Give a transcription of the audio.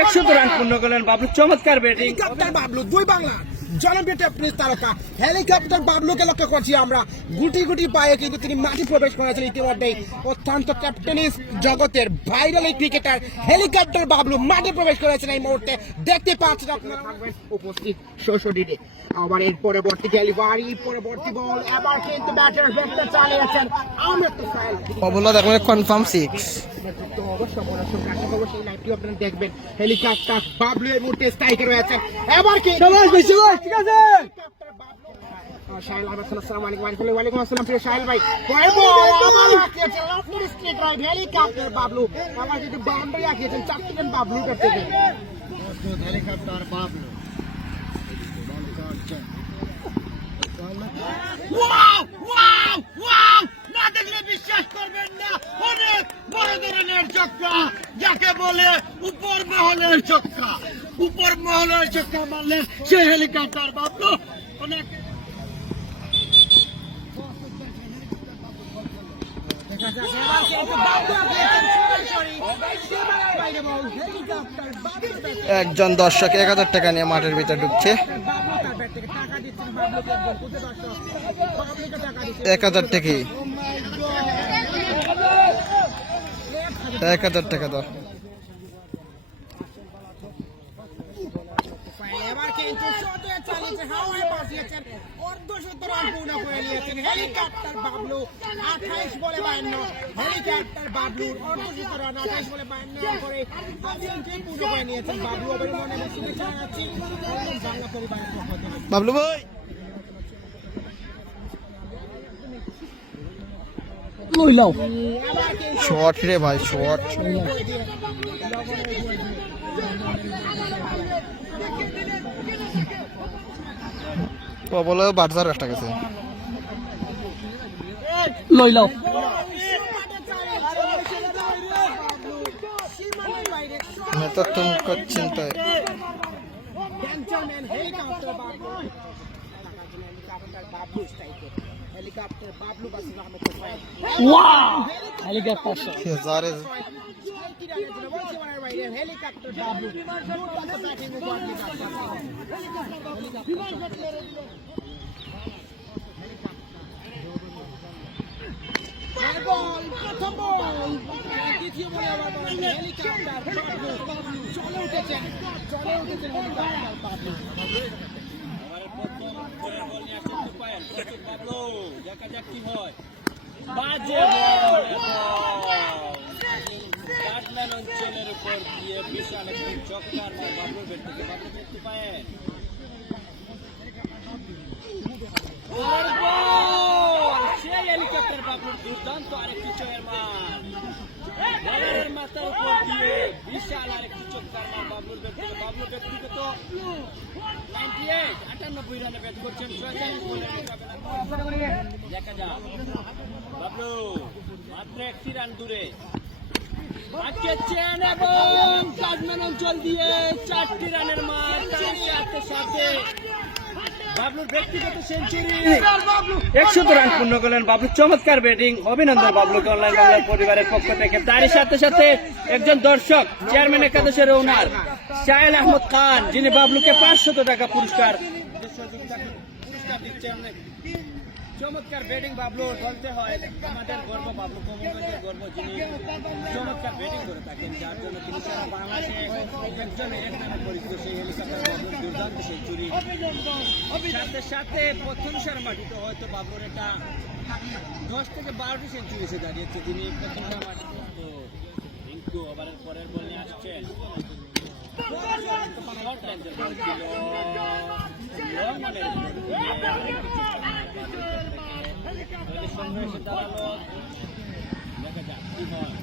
একশো রান পূর্ণ করলেন বাবলু, চমৎকার ব্যাটিং। বাবলু দুই বাংলা জনপ্রিয় টেনিস তারকা হেলিকপ্টার বাবলুকে লক্ষ্য করছি আমরা। গুটি গুটি পায়ে কিন্তু তিনি মাঠে প্রবেশ করেছেন ইতিমধ্যেই। অত্যন্ত ক্যাপ্টেনিস জগতের ভাইরাল এই ক্রিকেটার হেলিকপ্টার বাবলু মাঠে প্রবেশ করেছেন এই মুহূর্তে। দেখতে পাচ্ছেন আপনারা উপস্থিত ষষ্ঠীতে। আবার এর পরবর্তী ডেলিভারি, পরবর্তী বল, এবার কিন্তু ব্যাটার ব্যাটটা চালিয়েছেন আহমেদ তোফায়েল। অবলা দেখুন কনফার্ম 6। অবশ্যই লাইভটি আপনারা দেখবেন। হেলিকপ্টার বাবলু এই মুহূর্তে স্ট্রাইকে রয়েছেন। এবার কি ঠিক আছে শাহিল আহমেদ, আসসালামু আলাইকুম। ওয়ালাইকুম আসসালাম প্রিয় শাহিল ভাই। হেলিকপ্টার বাবলু আমার কিন্তু বাউন্ডারি আঁকিয়েছেন, 4 রান বাবলুর কাছ থেকে। হেলিকপ্টার বাবলু না দেখলে বিশ্বাস করবেন না, অনেক বড় ধরনের ছক্কা, যাকে বলে উপর মহলের ছক্কা। উপর মহলের ছক্কা মারলেন সেই হেলিকপ্টার বাবলু। অনেক একজন দর্শক 1000 টাকা নিয়ে মাঠের ভিতরে ঢুকছে। 1000 টাকা 1000 টাকা দাও। এবার কিন্তু শটে চালিয়েছে, হাওয়ায় বাজিয়েছেন, অর্ধশত রান পূর্ণ করে নিয়েছেন হেলিকপ্টার বাবলু। 28 বলে 52, হেলিকপ্টার বাবলুর অর্ধশত রান 28 বলে 52 রান করে সেঞ্চুরি পূর্ণ করে নিয়েছেন বাবলু। অভিনন্দন এবং শুভেচ্ছা জানাচ্ছি বাংলা পরিবারের পক্ষ থেকে। বাবলু ভাই শর্ট রে ভাই, শর্ট। বলে 12 রাস্তা গেছে। লইলাও मैं तो तुमको चिंता है। हेलीकॉप्टर बाबलू बस रहमत Tofail. Wow helicopter shot. Hazare helicopter Bablu batting উপর বল, প্রথম বল, দ্বিতীয় বলে আবার হেলিকপ্টার বাবলু চলে উঠেছেন হেলিকপ্টার বাবলু। দেখা যাক কি হয়। বাজে বল, কাটলেন অঞ্চলের উপর দিয়ে বিশাল একটি চক্কার মার বাবলুর ব্যাট থেকে। বাবলু দেখতে পায়েন সেই হেলিকপ্টার বাবলুর দুর্দান্ত আরেকটি চয়ের মার, বলের মাথার উপর দিয়ে বিশাল আরেকটি চক্কার মার বাবলুর ব্যাট থেকে। বাবলু ব্যক্তিগত 98 রানে ব্যাট করছেন 46 বলের মোকাবেলা। দেখা যাক বাবলু মাত্র 1টি রান দূরে আটকেছেন এবং কাটলেন অঞ্চল দিয়ে 4টি রানের মার। তার সাথে সাথে বাবলুর ব্যক্তিগত সেঞ্চুরি, 100 রান পূর্ণ করলেন বাবলু, চমৎকার ব্যাটিং। অভিনন্দন বাবলুকে অনলাইন বাংলার পরিবারের পক্ষ থেকে। তারই সাথে সাথে একজন দর্শক চেয়ারম্যান একাদশের ওনার শাহিল আহমেদ খান, যিনি বাবলুকে 500 টাকা পুরস্কার দিচ্ছেন। চমৎকার ব্যাটিং বাবলু, বলতে হয় আমাদের গর্ব, বাবলু কমলগঞ্জের গর্ব, যিনি চমৎকার ব্যাটিং করে থাকেন, যার জন্য তিনি সারা বাংলাদেশে একজন এক নামে পরিচিত। সেই হেলিকপ্টার বাবলুর দুর্দান্ত সেঞ্চুরি, সাথে সাথে প্রথমসার মাটিতে হয়তো বাবলুর একটা 10 থেকে 12টি সেঞ্চুরি এসে দাঁড়িয়েছে তিনি প্রথমসার মাটিতে। তো রিঙ্কু ওভারের পরের বল নিয়ে আসছেন। সংঘর্ষে দাঁড়ালো, দেখা যাক কি হয়।